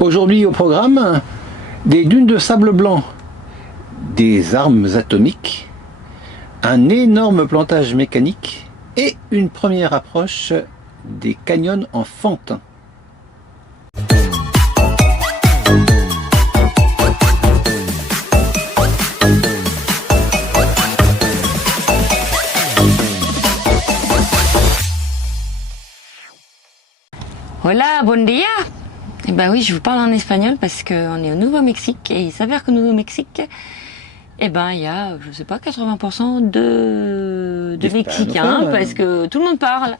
Aujourd'hui au programme, des dunes de sable blanc, des armes atomiques, un énorme plantage mécanique et une première approche des canyons en fente. Hola, bon dia. Eh ben oui, je vous parle en espagnol parce qu'on est au Nouveau-Mexique et il s'avère qu'au Nouveau-Mexique, eh ben il y a, je sais pas, 80% de Mexicains parce que tout le monde parle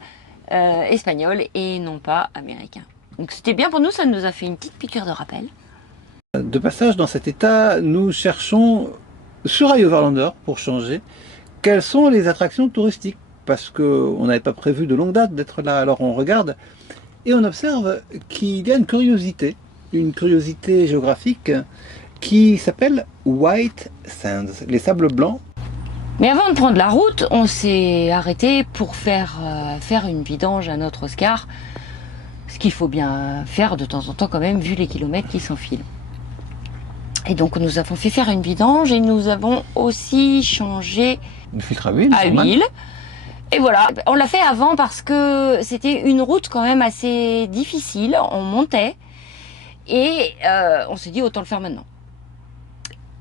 espagnol et non pas américain. Donc c'était bien pour nous, ça nous a fait une petite piqûre de rappel. De passage dans cet état, nous cherchons sur iOverlander, pour changer, quelles sont les attractions touristiques, parce qu'on n'avait pas prévu de longue date d'être là, alors on regarde et on observe qu'il y a une curiosité géographique qui s'appelle White Sands, les sables blancs. Mais avant de prendre la route, on s'est arrêté pour faire une vidange à notre Oscar, ce qu'il faut bien faire de temps en temps quand même, vu les kilomètres qui s'enfilent. Et donc nous avons fait faire une vidange et nous avons aussi changé de filtre à huile. Et voilà, on l'a fait avant parce que c'était une route quand même assez difficile, on montait et on s'est dit autant le faire maintenant.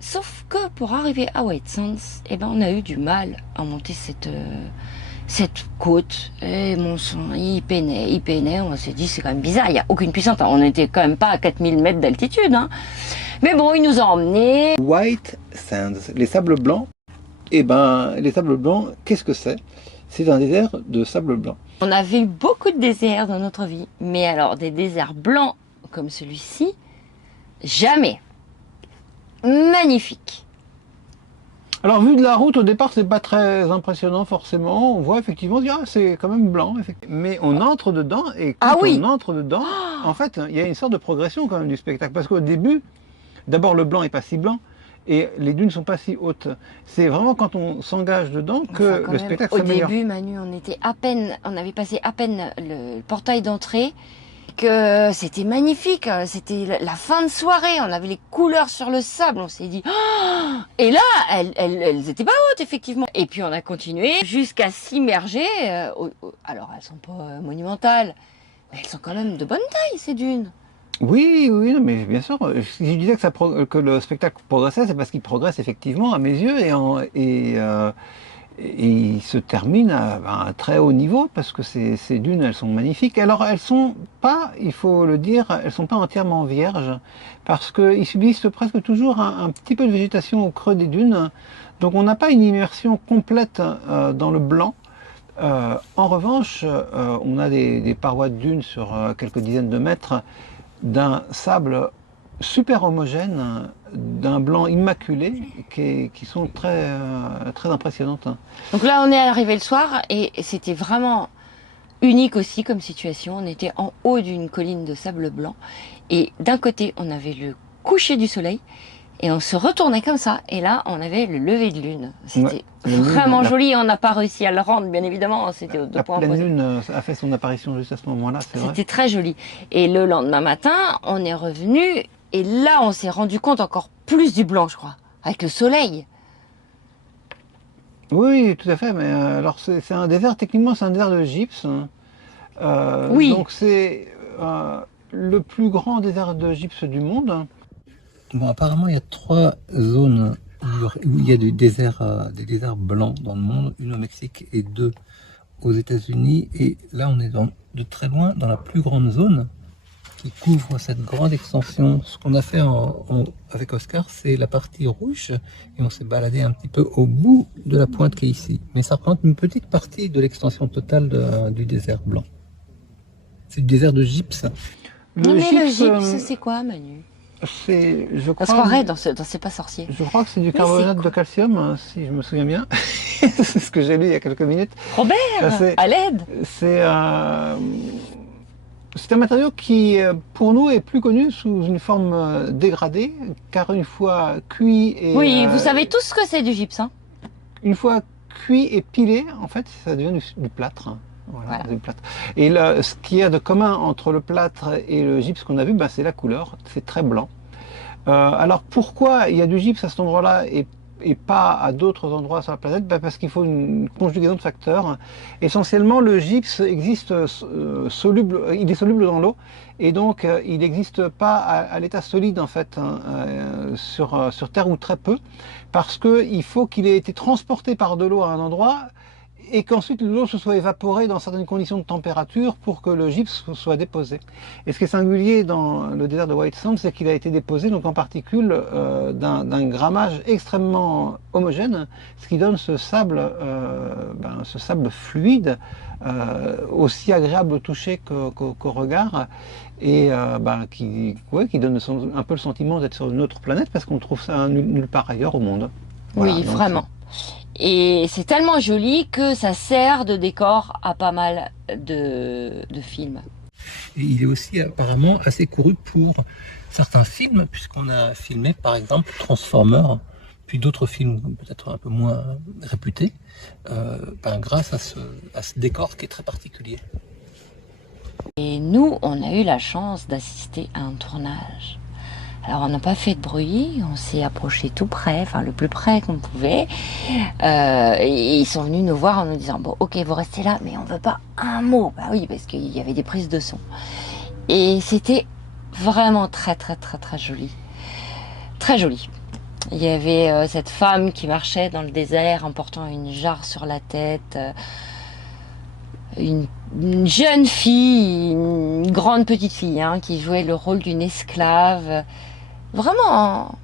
Sauf que pour arriver à White Sands, eh ben on a eu du mal à monter cette côte. Et mon sang, il peinait, on s'est dit c'est quand même bizarre, il n'y a aucune puissance, on n'était quand même pas à 4000 mètres d'altitude. Hein. Mais bon, il nous a emmenés. White Sands, les sables blancs, eh ben les sables blancs, qu'est-ce que c'est ? C'est un désert de sable blanc. On avait eu beaucoup de déserts dans notre vie, mais alors des déserts blancs comme celui-ci, jamais. Magnifique. Alors vu de la route au départ, c'est pas très impressionnant forcément. On voit effectivement, c'est quand même blanc. Mais on entre dedans et quand on entre dedans, en fait, il y a une sorte de progression quand même du spectacle. Parce qu'au début, d'abord le blanc est pas si blanc. Et les dunes sont pas si hautes. C'est vraiment quand on s'engage dedans que le spectacle s'améliore. Au début, Manu, on avait passé à peine le portail d'entrée, que c'était magnifique. C'était la fin de soirée. On avait les couleurs sur le sable. On s'est dit, oh! Et là, elles étaient pas hautes effectivement. Et puis on a continué jusqu'à s'immerger. Alors elles sont pas monumentales, mais elles sont quand même de bonne taille ces dunes. Oui, non, mais bien sûr. Si je disais que le spectacle progressait, c'est parce qu'il progresse effectivement à mes yeux et il se termine à un très haut niveau parce que ces dunes, elles sont magnifiques. Alors elles sont pas, il faut le dire, elles sont pas entièrement vierges parce qu'il subsiste presque toujours un petit peu de végétation au creux des dunes. Donc on n'a pas une immersion complète dans le blanc. En revanche, on a des parois de dunes sur quelques dizaines de mètres d'un sable super homogène, d'un blanc immaculé, qui sont très impressionnantes. Donc là, on est arrivé le soir et c'était vraiment unique aussi comme situation. On était en haut d'une colline de sable blanc et d'un côté, on avait le coucher du soleil et on se retournait comme ça et là, on avait le lever de lune. C'était vraiment joli. On n'a pas réussi à le rendre, bien évidemment. C'était la pleine lune a fait son apparition juste à ce moment-là, c'est vrai. C'était très joli. Et le lendemain matin, on est revenu et là, on s'est rendu compte encore plus du blanc, je crois, avec le soleil. Oui, tout à fait. Mais alors, c'est un désert, techniquement, c'est un désert de gypse. Oui. Donc, c'est le plus grand désert de gypse du monde. Bon, apparemment, il y a 3 zones où il y a des déserts blancs dans le monde, une au Mexique et 2 aux États-Unis. Et là, on est de très loin dans la plus grande zone qui couvre cette grande extension. Ce qu'on a fait avec Oscar, c'est la partie rouge et on s'est baladé un petit peu au bout de la pointe qui est ici. Mais ça représente une petite partie de l'extension totale du désert blanc. C'est du désert de gypse. Le gypse, c'est quoi, Manu ? Je crois, on se croirait dans C'est pas sorcier. Je crois que c'est du carbonate de calcium, si je me souviens bien. C'est ce que j'ai lu il y a quelques minutes. Robert, à l'aide. C'est un matériau qui, pour nous, est plus connu sous une forme dégradée, car une fois cuit et... Oui, vous savez tous ce que c'est du gypse, hein ? Une fois cuit et pilé, en fait, ça devient du plâtre. Voilà. Du plâtre. Et là, ce qu'il y a de commun entre le plâtre et le gypse qu'on a vu, ben, c'est la couleur. C'est très blanc. Alors pourquoi il y a du gypse à cet endroit-là et pas à d'autres endroits sur la planète? Ben, parce qu'il faut une conjugaison de facteurs. Essentiellement, le gypse existe soluble, il est soluble dans l'eau et donc il n'existe pas à l'état solide en fait sur Terre, ou très peu, parce qu'il faut qu'il ait été transporté par de l'eau à un endroit et qu'ensuite l'eau se soit évaporée dans certaines conditions de température pour que le gypse soit déposé. Et ce qui est singulier dans le désert de White Sand, c'est qu'il a été déposé donc en particules d'un grammage extrêmement homogène, ce qui donne ce sable fluide, aussi agréable au toucher qu'au regard, et qui donne un peu le sentiment d'être sur une autre planète, parce qu'on trouve ça nulle part ailleurs au monde. Voilà, Oui, vraiment. Et c'est tellement joli que ça sert de décor à pas mal de films. Et il est aussi apparemment assez couru pour certains films, puisqu'on a filmé par exemple Transformers, puis d'autres films peut-être un peu moins réputés, grâce à ce décor qui est très particulier. Et nous, on a eu la chance d'assister à un tournage. Alors on n'a pas fait de bruit, on s'est approché tout près, enfin le plus près qu'on pouvait. Et ils sont venus nous voir en nous disant bon ok vous restez là, mais on veut pas un mot. Bah oui, parce qu'il y avait des prises de son. Et c'était vraiment très très très très joli, très joli. Il y avait cette femme qui marchait dans le désert en portant une jarre sur la tête. Une jeune fille, une grande petite fille, hein, qui jouait le rôle d'une esclave. Vraiment.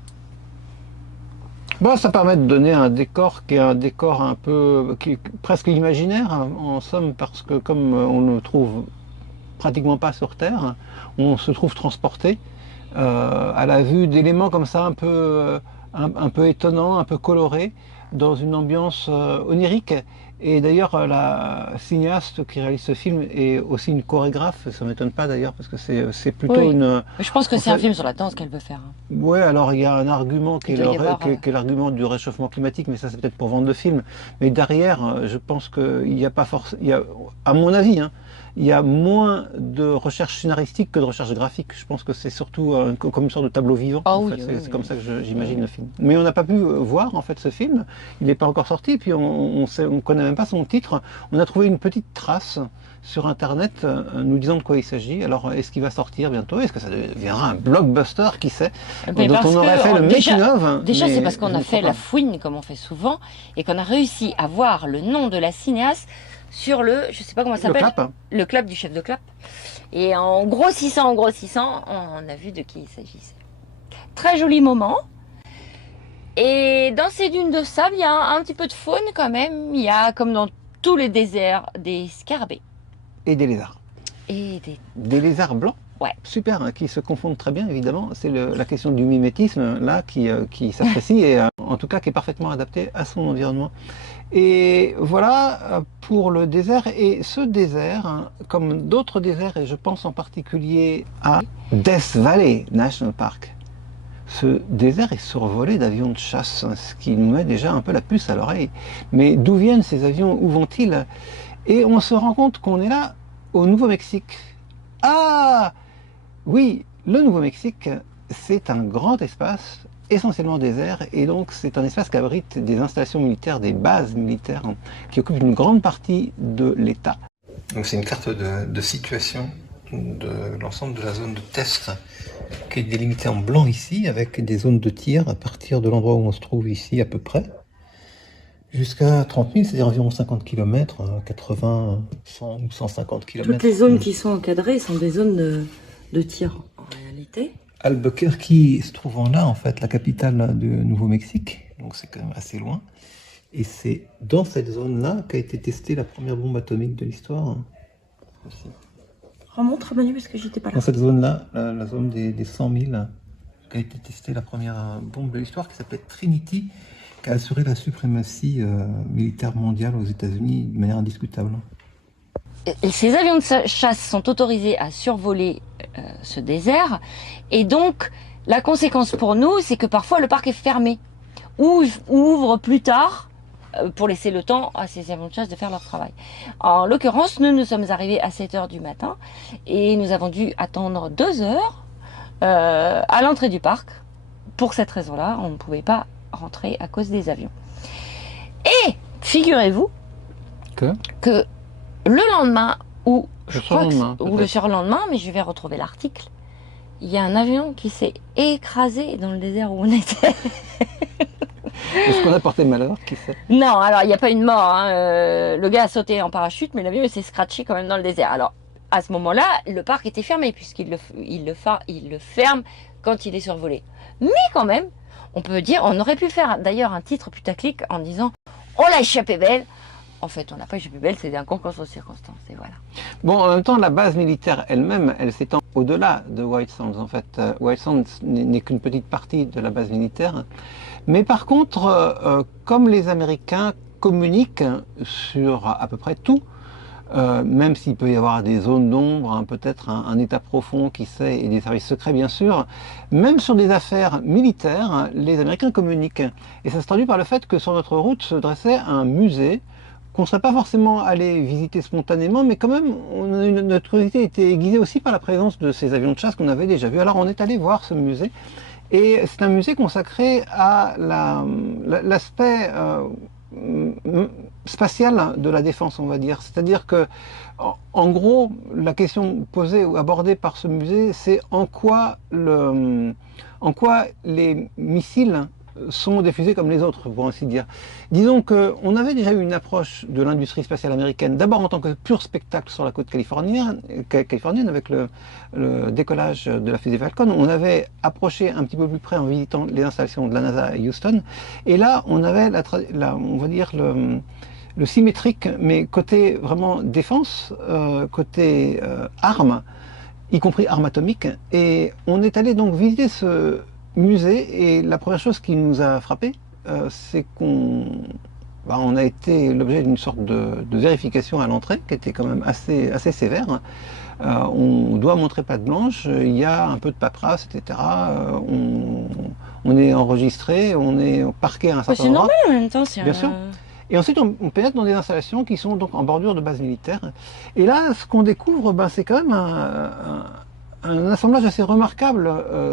Bon, ça permet de donner un décor qui est un décor un peu, qui est presque imaginaire, en somme, parce que comme on ne trouve pratiquement pas sur Terre, on se trouve transporté à la vue d'éléments comme ça un peu étonnants, un peu colorés, dans une ambiance onirique. Et d'ailleurs, la cinéaste qui réalise ce film est aussi une chorégraphe. Ça ne m'étonne pas d'ailleurs, parce que c'est plutôt une... Je pense que c'est un film sur la danse qu'elle veut faire. Ouais, alors il y a un argument qui est l'argument du réchauffement climatique, mais ça c'est peut-être pour vendre le film. Mais derrière, je pense qu'il n'y a pas forcément... À mon avis, hein, il y a moins de recherche scénaristique que de recherche graphique. Je pense que c'est surtout comme une sorte de tableau vivant. C'est comme ça que j'imagine le film. Mais on n'a pas pu voir en fait ce film. Il n'est pas encore sorti. Puis on connaît même pas son titre. On a trouvé une petite trace sur internet nous disant de quoi il s'agit. Alors est-ce qu'il va sortir bientôt? Est-ce que ça deviendra un blockbuster? Qui sait? Dont on aurait fait le making-of. Déjà c'est parce qu'on a fait la fouine comme on fait souvent et qu'on a réussi à voir le nom de la cinéaste sur je sais pas comment ça s'appelle, le clap du chef de clap. Et en grossissant, on a vu de qui il s'agissait. Très joli moment. Et dans ces dunes de sable, il y a un petit peu de faune quand même. Il y a, comme dans tous les déserts, des scarabées. Et des lézards. Et des lézards blancs. Ouais. Super, hein, qui se confondent très bien évidemment. C'est la question du mimétisme là qui s'apprécie et en tout cas qui est parfaitement adapté à son environnement. Et voilà pour le désert. Et ce désert, hein, comme d'autres déserts, et je pense en particulier à Death Valley National Park, ce désert est survolé d'avions de chasse, ce qui nous met déjà un peu la puce à l'oreille. Mais d'où viennent ces avions? Où vont-ils? Et on se rend compte qu'on est là au Nouveau-Mexique. Ah oui, le Nouveau-Mexique, c'est un grand espace, essentiellement désert, et donc c'est un espace qui abrite des installations militaires, des bases militaires, qui occupent une grande partie de l'État. Donc c'est une carte de situation de l'ensemble de la zone de test, qui est délimitée en blanc ici, avec des zones de tir à partir de l'endroit où on se trouve ici à peu près, jusqu'à 30 000, c'est-à-dire environ 50 km, 80, 100 ou 150 km. Toutes les zones qui sont encadrées sont des zones de tir en réalité. Albuquerque se trouvant là, en fait, la capitale du Nouveau-Mexique, donc c'est quand même assez loin. Et c'est dans cette zone-là qu'a été testée la première bombe atomique de l'histoire. Remonte, Manu, parce que j'étais pas là. Dans cette zone-là, la zone des 100 000, qu'a été testée la première bombe de l'histoire, qui s'appelait Trinity, qui a assuré la suprématie militaire mondiale aux États-Unis de manière indiscutable. Et ces avions de chasse sont autorisés à survoler ce désert. Et donc, la conséquence pour nous, c'est que parfois le parc est fermé. Ou ouvre plus tard, pour laisser le temps à ces avions de chasse de faire leur travail. En l'occurrence, nous sommes arrivés à 7 heures du matin et nous avons dû attendre 2 heures à l'entrée du parc. Pour cette raison-là, on ne pouvait pas rentrer à cause des avions. Et figurez-vous que le lendemain ou le surlendemain, mais je vais retrouver l'article, il y a un avion qui s'est écrasé dans le désert où on était. Est-ce qu'on a porté malheur? Qui sait? Non, alors il n'y a pas eu de mort. Hein. Le gars a sauté en parachute, mais l'avion s'est scratché quand même dans le désert. Alors à ce moment-là, le parc était fermé puisqu'il le ferme quand il est survolé. Mais quand même, on peut dire, on aurait pu faire d'ailleurs un titre putaclic en disant « On l'a échappé belle ». En fait, on n'a pas échappé belle, c'est un concours de circonstances, et voilà. Bon, en même temps, la base militaire elle-même, elle s'étend au-delà de White Sands. En fait, White Sands n'est qu'une petite partie de la base militaire. Mais par contre, comme les Américains communiquent sur à peu près tout, même s'il peut y avoir des zones d'ombre, hein, peut-être un état profond, qui sait, et des services secrets bien sûr, même sur des affaires militaires, les Américains communiquent. Et ça se traduit par le fait que sur notre route se dressait un musée qu'on ne serait pas forcément allé visiter spontanément, mais quand même, notre curiosité était aiguisée aussi par la présence de ces avions de chasse qu'on avait déjà vus. Alors on est allé voir ce musée, et c'est un musée consacré à l'aspect spatial de la défense, on va dire. C'est-à-dire que, en gros, la question posée ou abordée par ce musée, c'est en quoi les missiles sont diffusés comme les autres, pour ainsi dire. Disons qu'on avait déjà eu une approche de l'industrie spatiale américaine, d'abord en tant que pur spectacle sur la côte californienne avec le décollage de la fusée Falcon. On avait approché un petit peu plus près en visitant les installations de la NASA à Houston. Et là, on avait, on va dire, le symétrique, mais côté vraiment défense, côté armes, y compris armes atomiques. Et on est allé donc visiter ce musée, et la première chose qui nous a frappé, c'est on a été l'objet d'une sorte de vérification à l'entrée, qui était quand même assez sévère. On doit montrer patte blanche, il y a un peu de paperasse, etc. On est enregistré, on est parqué à un certain endroit. C'est normal en même temps. Bien sûr. Et ensuite, on pénètre dans des installations qui sont donc en bordure de base militaire. Et là, ce qu'on découvre, c'est quand même un assemblage assez remarquable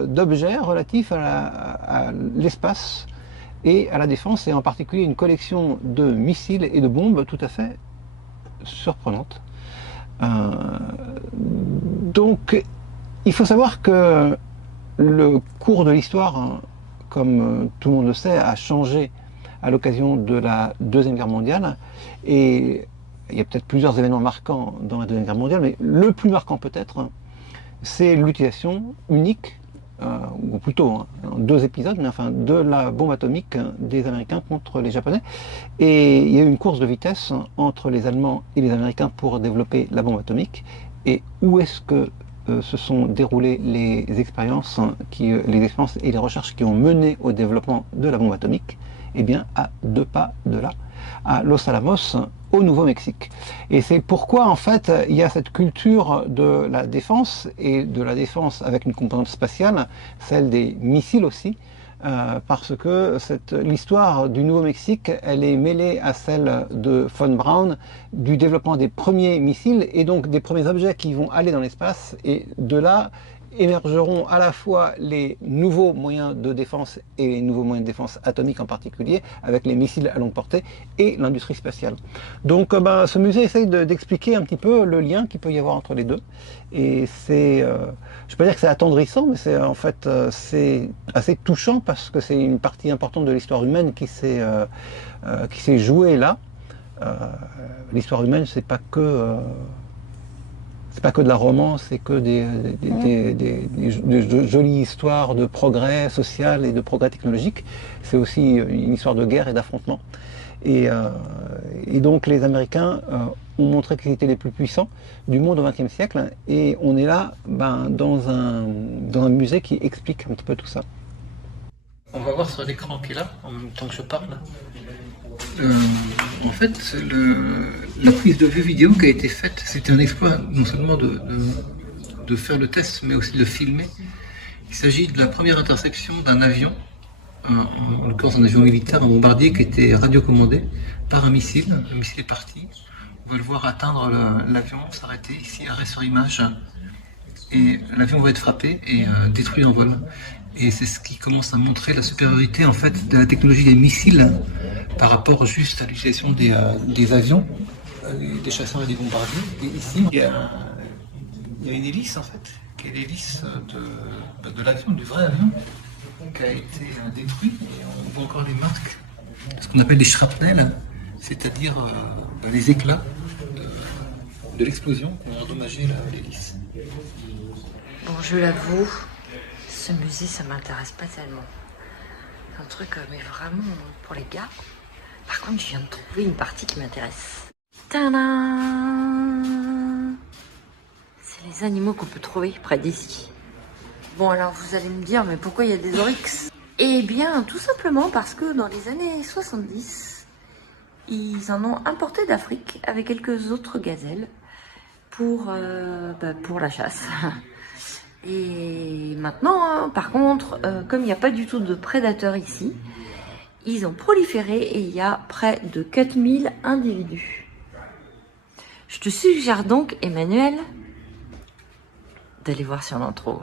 d'objets relatifs à l'espace et à la défense, et en particulier une collection de missiles et de bombes tout à fait surprenante. Donc, il faut savoir que le cours de l'histoire, hein, comme tout le monde le sait, a changé à l'occasion de la Deuxième Guerre mondiale, et il y a peut-être plusieurs événements marquants dans la Deuxième Guerre mondiale, mais le plus marquant peut-être, c'est l'utilisation unique, ou plutôt en 2 épisodes, mais enfin de la bombe atomique des Américains contre les Japonais. Et il y a eu une course de vitesse entre les Allemands et les Américains pour développer la bombe atomique. Et où est-ce que se sont déroulées les expériences et les recherches qui ont mené au développement de la bombe atomique? Eh bien, à 2 pas de là, à Los Alamos, au Nouveau-Mexique. Et c'est pourquoi, en fait, il y a cette culture de la défense, et de la défense avec une composante spatiale, celle des missiles aussi, parce que l'histoire du Nouveau-Mexique, elle est mêlée à celle de Von Braun, du développement des premiers missiles, et donc des premiers objets qui vont aller dans l'espace, et de là émergeront à la fois les nouveaux moyens de défense et les nouveaux moyens de défense atomiques en particulier, avec les missiles à longue portée et l'industrie spatiale. Donc ce musée essaye d'expliquer un petit peu le lien qu'il peut y avoir entre les deux, et c'est, je ne vais pas dire que c'est attendrissant, mais c'est en fait c'est assez touchant, parce que c'est une partie importante de l'histoire humaine qui s'est jouée là. L'histoire humaine, c'est pas que de la romance, c'est que des jolies histoires de progrès social et de progrès technologique. C'est aussi une histoire de guerre et d'affrontement. Et donc les Américains ont montré qu'ils étaient les plus puissants du monde au XXe siècle. Et on est là dans un musée qui explique un petit peu tout ça. On va voir sur l'écran qui est là, en même temps que je parle. En fait, la prise de vue vidéo qui a été faite, c'était un exploit non seulement de faire le test, mais aussi de filmer. Il s'agit de la première intersection d'un avion en l'occurrence un avion militaire, un bombardier qui était radiocommandé par un missile. Le missile est parti. On va le voir atteindre l'avion, s'arrêter ici, arrêt sur image. Et l'avion va être frappé et détruit en vol. Et c'est ce qui commence à montrer la supériorité en fait de la technologie des missiles par rapport juste à l'utilisation des avions, des chasseurs et des bombardiers. Et ici, il y a une hélice en fait, qui est l'hélice de l'avion, du vrai avion, qui a été détruit. Et on voit encore les marques, ce qu'on appelle les shrapnels, c'est-à-dire les éclats de l'explosion qui ont endommagé l'hélice. Bon, je l'avoue, ce musée, ça m'intéresse pas tellement. C'est un truc, mais vraiment pour les gars. Par contre, je viens de trouver une partie qui m'intéresse. Tadam! C'est les animaux qu'on peut trouver près d'ici. Bon, alors vous allez me dire, mais pourquoi il y a des oryx? Eh bien, tout simplement parce que dans les années 70, ils en ont importé d'Afrique avec quelques autres gazelles pour la chasse. Et maintenant, par contre, comme il n'y a pas du tout de prédateurs ici, ils ont proliféré et il y a près de 4000 individus. Je te suggère donc, Emmanuel, d'aller voir si on en trouve.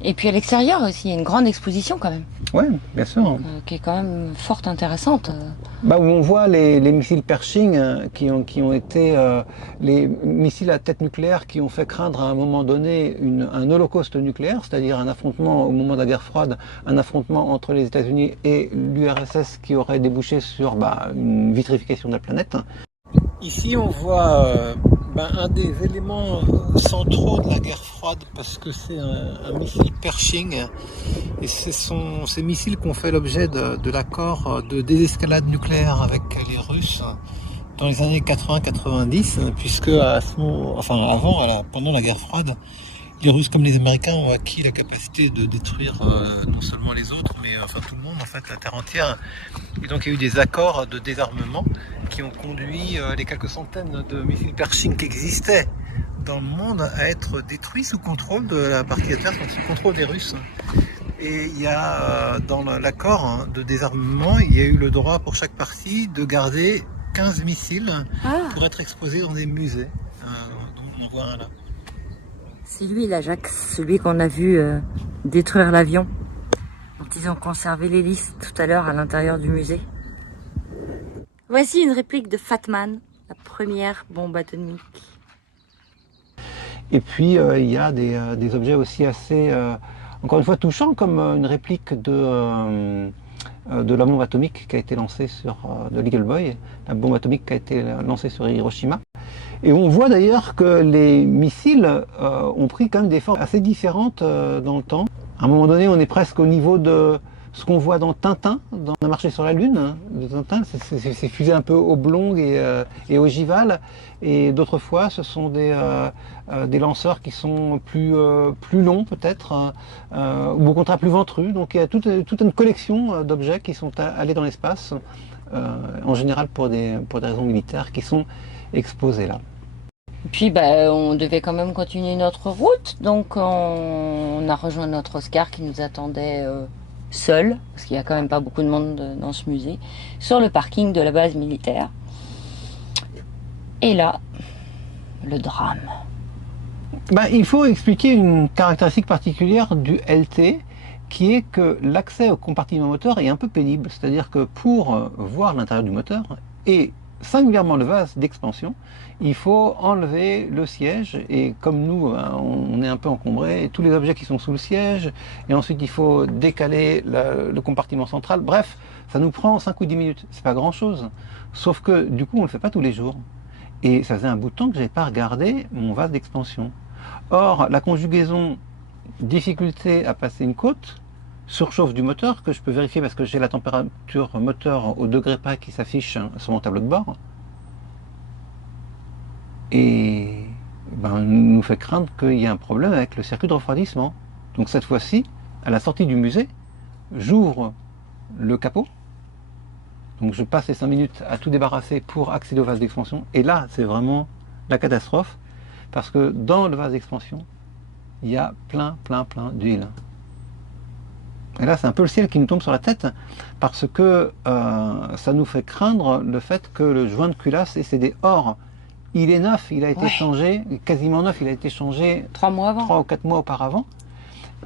Et puis à l'extérieur aussi, il y a une grande exposition quand même. Oui, bien sûr. Qui est quand même fort intéressante. Où on voit les missiles Pershing qui ont été les missiles à tête nucléaire qui ont fait craindre à un moment donné un holocauste nucléaire, c'est-à-dire un affrontement au moment de la guerre froide, un affrontement entre les États-Unis et l'URSS qui aurait débouché sur une vitrification de la planète. Ici on voit un des éléments centraux de la guerre froide parce que c'est un missile Pershing et ce sont ces missiles qui ont fait l'objet de l'accord de désescalade nucléaire avec les Russes dans les années 80-90 puisque pendant la guerre froide, les Russes comme les Américains ont acquis la capacité de détruire non seulement les autres mais tout le monde, en fait la Terre entière. Et donc il y a eu des accords de désarmement qui ont conduit les quelques centaines de missiles Pershing qui existaient dans le monde à être détruits sous contrôle de la partie terre, sous contrôle des Russes. Et il y a dans l'accord de désarmement, il y a eu le droit pour chaque partie de garder 15 missiles pour être exposés dans des musées. Donc on en voit un là. C'est lui l'Ajax, celui qu'on a vu détruire l'avion, dont ils ont conservé l'hélice tout à l'heure à l'intérieur du musée. Voici une réplique de Fatman, la première bombe atomique. Et puis il y a des objets aussi assez, encore une fois, touchants, comme une réplique de la bombe atomique qui a été lancée de l'Eagle Boy, la bombe atomique qui a été lancée sur Hiroshima. Et on voit d'ailleurs que les missiles ont pris quand même des formes assez différentes dans le temps. À un moment donné, on est presque au niveau de ce qu'on voit dans Tintin, dans Un marché sur la Lune, de Tintin, ces fusées un peu oblongues et ogivales. Et d'autres fois, ce sont des lanceurs qui sont plus longs peut-être, ou au contraire plus ventrus. Donc il y a toute une collection d'objets qui sont allés dans l'espace, en général pour des raisons militaires, qui sont exposés là. Puis on devait quand même continuer notre route, donc on a rejoint notre Oscar qui nous attendait seul, parce qu'il n'y a quand même pas beaucoup de monde dans ce musée, sur le parking de la base militaire. Et là, le drame. Il faut expliquer une caractéristique particulière du LT, qui est que l'accès au compartiment moteur est un peu pénible. C'est-à-dire que pour voir l'intérieur du moteur, et singulièrement le vase d'expansion, il faut enlever le siège, et comme nous, on est un peu encombré, et tous les objets qui sont sous le siège, et ensuite il faut décaler le compartiment central. Bref, ça nous prend 5 ou 10 minutes. C'est pas grand-chose. Sauf que du coup, on le fait pas tous les jours. Et ça faisait un bout de temps que j'avais pas regardé mon vase d'expansion. Or, la conjugaison difficulté à passer une côte, surchauffe du moteur, que je peux vérifier parce que j'ai la température moteur au degré près qui s'affiche sur mon tableau de bord, et nous fait craindre qu'il y ait un problème avec le circuit de refroidissement. Donc cette fois-ci, à la sortie du musée, j'ouvre le capot, donc je passe les 5 minutes à tout débarrasser pour accéder au vase d'expansion, et là c'est vraiment la catastrophe, parce que dans le vase d'expansion, il y a plein d'huile. Et là, c'est un peu le ciel qui nous tombe sur la tête, parce que ça nous fait craindre le fait que le joint de culasse, et c'est des or, il est neuf, il a été changé, quasiment neuf, il a été changé 3 mois avant. 3 ou 4 mois auparavant,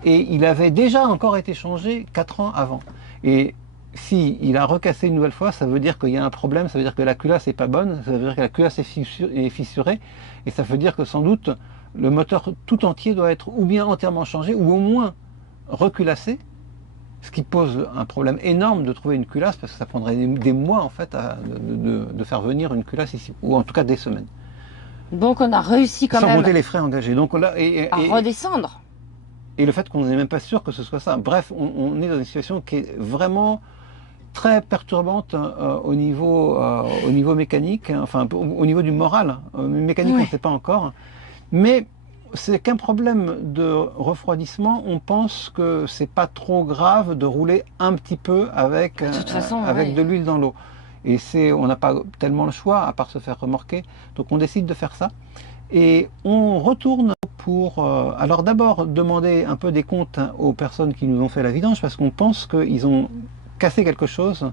et il avait déjà encore été changé 4 ans avant. Et si il a recassé une nouvelle fois, ça veut dire qu'il y a un problème, ça veut dire que la culasse n'est pas bonne, ça veut dire que la culasse est fissurée, et ça veut dire que sans doute le moteur tout entier doit être ou bien entièrement changé, ou au moins reculassé, ce qui pose un problème énorme de trouver une culasse, parce que ça prendrait des mois en fait de faire venir une culasse ici, ou en tout cas des semaines. Donc on a réussi quand sans même compter les frais engagés. Donc là, à redescendre. Et le fait qu'on n'est même pas sûr que ce soit ça. Bref, on est dans une situation qui est vraiment très perturbante au niveau mécanique, enfin au niveau du moral. Mécanique, on ne sait pas encore. Mais c'est qu'un problème de refroidissement. On pense que c'est pas trop grave de rouler un petit peu avec, de l'huile dans l'eau. Et on n'a pas tellement le choix, à part se faire remorquer. Donc on décide de faire ça. Et on retourne pour, alors d'abord, demander un peu des comptes aux personnes qui nous ont fait la vidange, parce qu'on pense qu'ils ont cassé quelque chose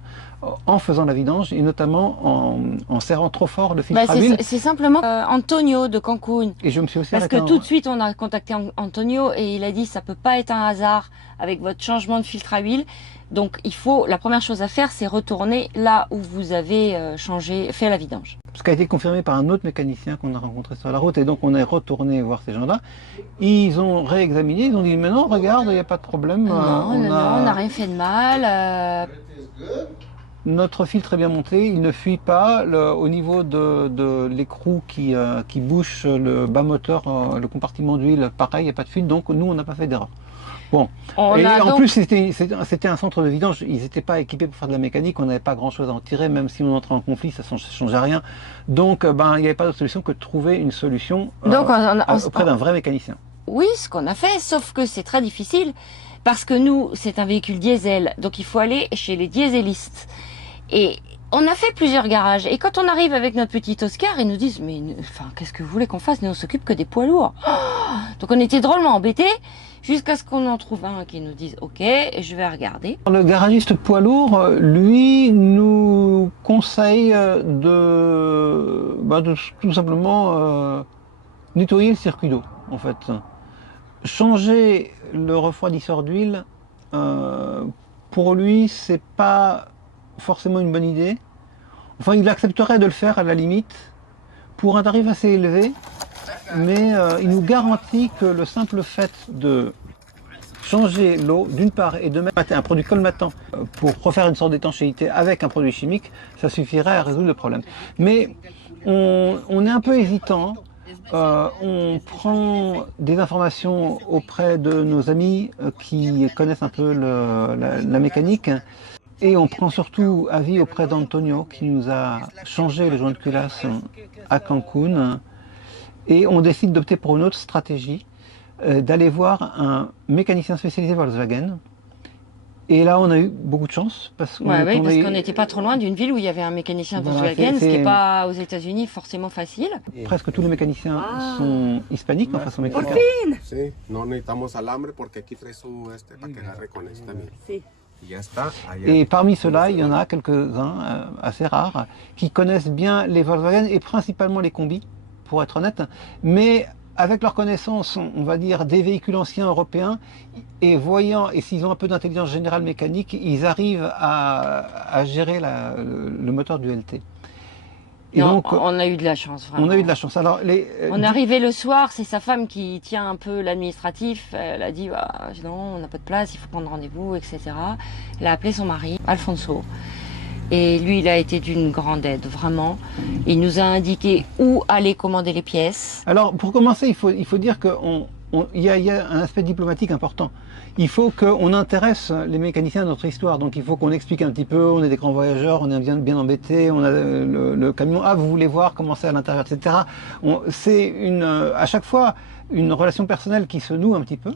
en faisant la vidange, et notamment en serrant trop fort le filtre à huile. C'est simplement Antonio de Cancun. Et je me suis aussi Parce que tout de suite, on a contacté Antonio et il a dit ça peut pas être un hasard avec votre changement de filtre à huile. Donc la première chose à faire, c'est retourner là où vous avez fait la vidange. Ce qui a été confirmé par un autre mécanicien qu'on a rencontré sur la route, et donc on est retourné voir ces gens-là. Ils ont réexaminé, ils ont dit mais non, regarde, il n'y a pas de problème. Non, on n'a rien fait de mal. Notre filtre est bien monté, il ne fuit pas. Au niveau de l'écrou qui bouche le bas moteur, le compartiment d'huile, pareil, il n'y a pas de fuite, donc nous on n'a pas fait d'erreur. Bon, plus c'était un centre de vidange, ils n'étaient pas équipés pour faire de la mécanique, on n'avait pas grand chose à en tirer, même si on entrait en conflit, ça ne changeait rien. Donc il n'y avait pas d'autre solution que de trouver une solution auprès d'un vrai mécanicien. Oui, ce qu'on a fait, sauf que c'est très difficile, parce que nous, c'est un véhicule diesel, donc il faut aller chez les dieselistes. Et on a fait plusieurs garages, et quand on arrive avec notre petit Oscar, ils nous disent, mais qu'est-ce que vous voulez qu'on fasse? Nous, on s'occupe que des poids lourds. Donc on était drôlement embêtés, jusqu'à ce qu'on en trouve un qui nous dise, ok, je vais regarder. Le garagiste poids lourd, lui, nous conseille de tout simplement nettoyer le circuit d'eau, en fait. Changer le refroidisseur d'huile, pour lui, c'est pas forcément une bonne idée. Enfin, il accepterait de le faire à la limite pour un tarif assez élevé, mais il nous garantit que le simple fait de changer l'eau d'une part et de mettre un produit colmatant pour refaire une sorte d'étanchéité avec un produit chimique, ça suffirait à résoudre le problème. Mais on est un peu hésitant. On prend des informations auprès de nos amis qui connaissent un peu la mécanique, et on prend surtout avis auprès d'Antonio qui nous a changé le joint de culasse à Cancun, et on décide d'opter pour une autre stratégie, d'aller voir un mécanicien spécialisé Volkswagen. Et là, on a eu beaucoup de chance parce qu'on n'était pas trop loin d'une ville où il y avait un mécanicien Volkswagen, ce qui n'est pas aux États-Unis forcément facile. Presque tous les mécaniciens sont hispaniques, enfin sont mexicains. Sí, no necesitamos alambre porque aquí trae su para que agarre con este también. Sí. Et parmi ceux-là, il y en a quelques-uns assez rares qui connaissent bien les Volkswagen et principalement les combis, pour être honnête, mais avec leur connaissance, on va dire, des véhicules anciens européens, et s'ils ont un peu d'intelligence générale mécanique, ils arrivent à gérer le moteur du LT. Et donc, on a eu de la chance, vraiment. On a eu de la chance. Alors, on est arrivé le soir, c'est sa femme qui tient un peu l'administratif. Elle a dit, non, on n'a pas de place, il faut prendre rendez-vous, etc. Elle a appelé son mari, Alfonso. Et lui, il a été d'une grande aide, vraiment. Il nous a indiqué où aller commander les pièces. Alors, pour commencer, il faut dire qu'il y a un aspect diplomatique important. Il faut qu'on intéresse les mécaniciens à notre histoire. Donc, il faut qu'on explique un petit peu, on est des grands voyageurs, on est bien embêtés, on a le camion, vous voulez voir comment c'est à l'intérieur, etc. C'est à chaque fois une relation personnelle qui se noue un petit peu.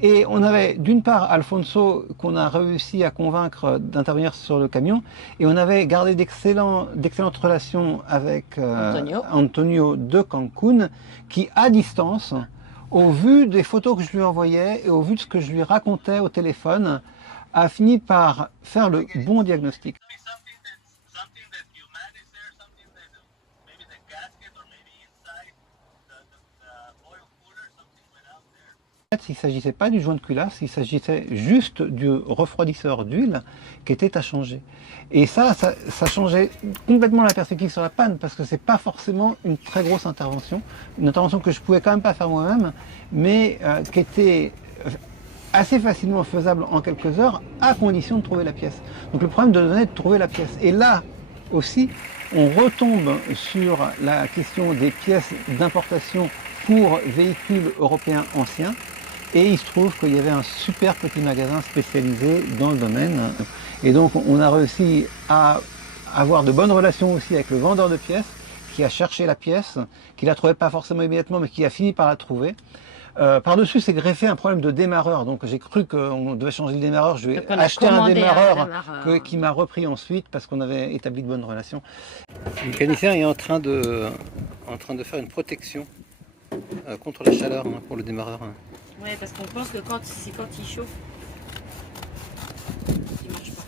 Et on avait d'une part Alfonso qu'on a réussi à convaincre d'intervenir sur le camion, et on avait gardé d'excellentes relations avec Antonio de Cancun, qui à distance au vu des photos que je lui envoyais et au vu de ce que je lui racontais au téléphone, a fini par faire le bon diagnostic. Il ne s'agissait pas du joint de culasse, il s'agissait juste du refroidisseur d'huile qui était à changer. Et ça changeait complètement la perspective sur la panne, parce que c'est pas forcément une très grosse intervention, une intervention que je pouvais quand même pas faire moi-même, mais qui était assez facilement faisable en quelques heures, à condition de trouver la pièce. Donc le problème devenait de trouver la pièce. Et là aussi, on retombe sur la question des pièces d'importation pour véhicules européens anciens. Et il se trouve qu'il y avait un super petit magasin spécialisé dans le domaine. Et donc on a réussi à avoir de bonnes relations aussi avec le vendeur de pièces, qui a cherché la pièce, qui la trouvait pas forcément immédiatement, mais qui a fini par la trouver. Par-dessus, c'est greffé un problème de démarreur. Donc j'ai cru qu'on devait changer le démarreur. Je vais acheter un démarreur qui m'a repris ensuite parce qu'on avait établi de bonnes relations. Le mécanicien est en train de faire une protection contre la chaleur pour le démarreur. Oui, parce qu'on pense que c'est quand il chauffe, il marche pas.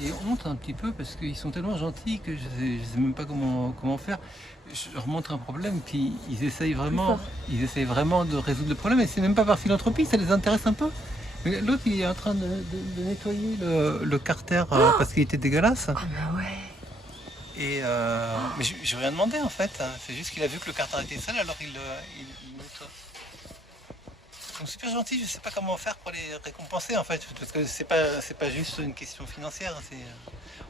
J'ai honte un petit peu parce qu'ils sont tellement gentils que je sais même pas comment faire. Je leur montre un problème, puis ils essayent vraiment de résoudre le problème, et c'est même pas par philanthropie, ça les intéresse un peu. Mais l'autre, il est en train de nettoyer le carter parce qu'il était dégueulasse. Ah bah ouais. Et mais je lui ai rien demandé en fait, c'est juste qu'il a vu que le carter était sale, alors il nettoie. Ils sont super gentils, je sais pas comment faire pour les récompenser en fait, parce que c'est pas juste une question financière,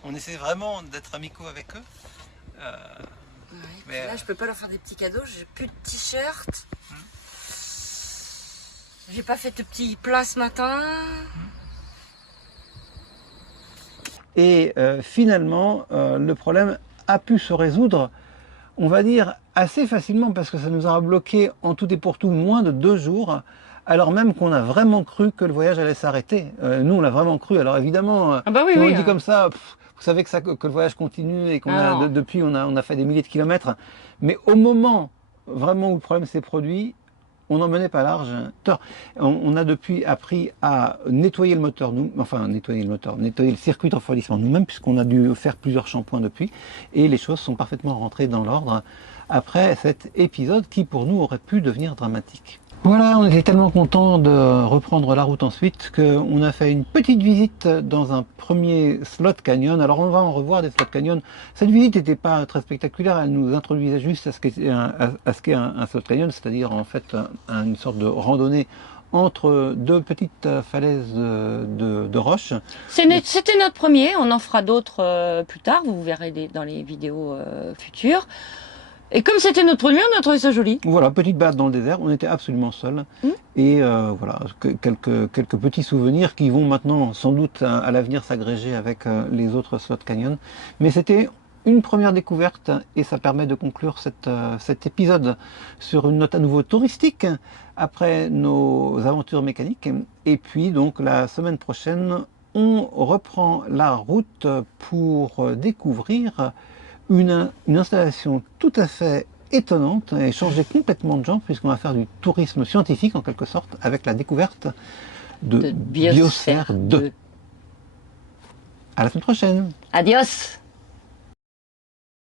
on essaie vraiment d'être amicaux avec eux. Ouais, mais là je peux pas leur faire des petits cadeaux, j'ai plus de t-shirt. J'ai pas fait de petits plats ce matin. Et finalement, le problème a pu se résoudre, on va dire, assez facilement, parce que ça nous aura bloqué en tout et pour tout moins de 2 jours, alors même qu'on a vraiment cru que le voyage allait s'arrêter. Nous, on l'a vraiment cru. Alors évidemment, Ah bah oui, si on oui, le dit comme ça, vous savez que le voyage continue et qu'on depuis, on a fait des milliers de kilomètres. Mais au moment vraiment où le problème s'est produit, on n'en menait pas large. On a depuis appris à nettoyer le moteur, nettoyer le circuit de refroidissement nous-mêmes, puisqu'on a dû faire plusieurs shampoings depuis, et les choses sont parfaitement rentrées dans l'ordre après cet épisode qui pour nous aurait pu devenir dramatique. Voilà, on était tellement content de reprendre la route ensuite qu'on a fait une petite visite dans un premier slot canyon. Alors on va en revoir des slot canyon. Cette visite n'était pas très spectaculaire, elle nous introduisait juste à ce qu'est un slot canyon, c'est-à-dire en fait une sorte de randonnée entre 2 petites falaises de roches. C'était notre premier, on en fera d'autres plus tard, vous verrez dans les vidéos futures. Et comme c'était notre premier, on a trouvé ça joli. Voilà, petite balade dans le désert, on était absolument seuls. Et voilà, quelques petits souvenirs qui vont maintenant sans doute à l'avenir s'agréger avec les autres slot canyon. Mais c'était une première découverte et ça permet de conclure cet épisode sur une note à nouveau touristique après nos aventures mécaniques. Et puis donc la semaine prochaine, on reprend la route pour découvrir une installation tout à fait étonnante et changer complètement de genre, puisqu'on va faire du tourisme scientifique en quelque sorte avec la découverte de Biosphère 2. À la semaine prochaine. Adios.